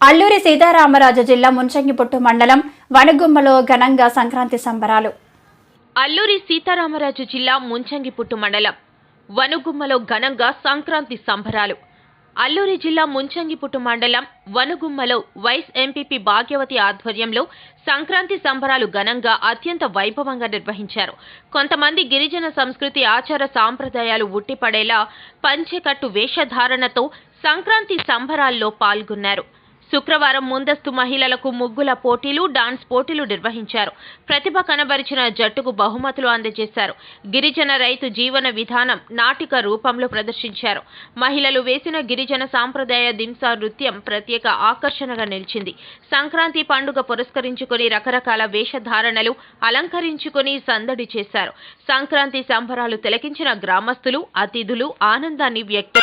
అల్లూరి సీతారామరాజు జిల్లా ముంచంగిపుట్టు మండలం వనగుమ్మలో ఘనంగా సంక్రాంతి సంబరాలు. అల్లూరి సీతారామరాజు జిల్లా ముంచంగిపుట్టు మండలం వనుగుమ్మలో ఘనంగా సంక్రాంతి సంబరాలు. అల్లూరి జిల్లా ముంచంగిపుట్టు మండలం వనుగుమ్మలో వైస్ ఎంపీపీ భాగ్యవతి ఆధ్వర్యంలో సంక్రాంతి సంబరాలు ఘనంగా అత్యంత వైభవంగా నిర్వహించారు. కొంతమంది గిరిజన సంస్కృతి ఆచార సాంప్రదాయాలు ఉట్టిపడేలా పంచెకట్టు వేషధారణతో సంక్రాంతి సంబరాల్లో పాల్గొన్నారు. శుక్రవారం ముందస్తు మహిళలకు ముగ్గుల పోటీలు డాన్స్ పోటీలు నిర్వహించారు. ప్రతిభ కనబరిచిన జట్టుకు బహుమతులు అందజేశారు. గిరిజన రైతు జీవన విధానం నాటిక రూపంలో ప్రదర్శించారు. మహిళలు వేసిన గిరిజన సాంప్రదాయ దింసా నృత్యం ప్రత్యేక ఆకర్షణగా నిలిచింది. సంక్రాంతి పండుగ పురస్కరించుకొని రకరకాల వేషధారణలు అలంకరించుకొని సందడి చేశారు. సంక్రాంతి సంబరాలు తిలకించిన గ్రామస్తులు అతిథులు ఆనందాన్ని వ్యక్తం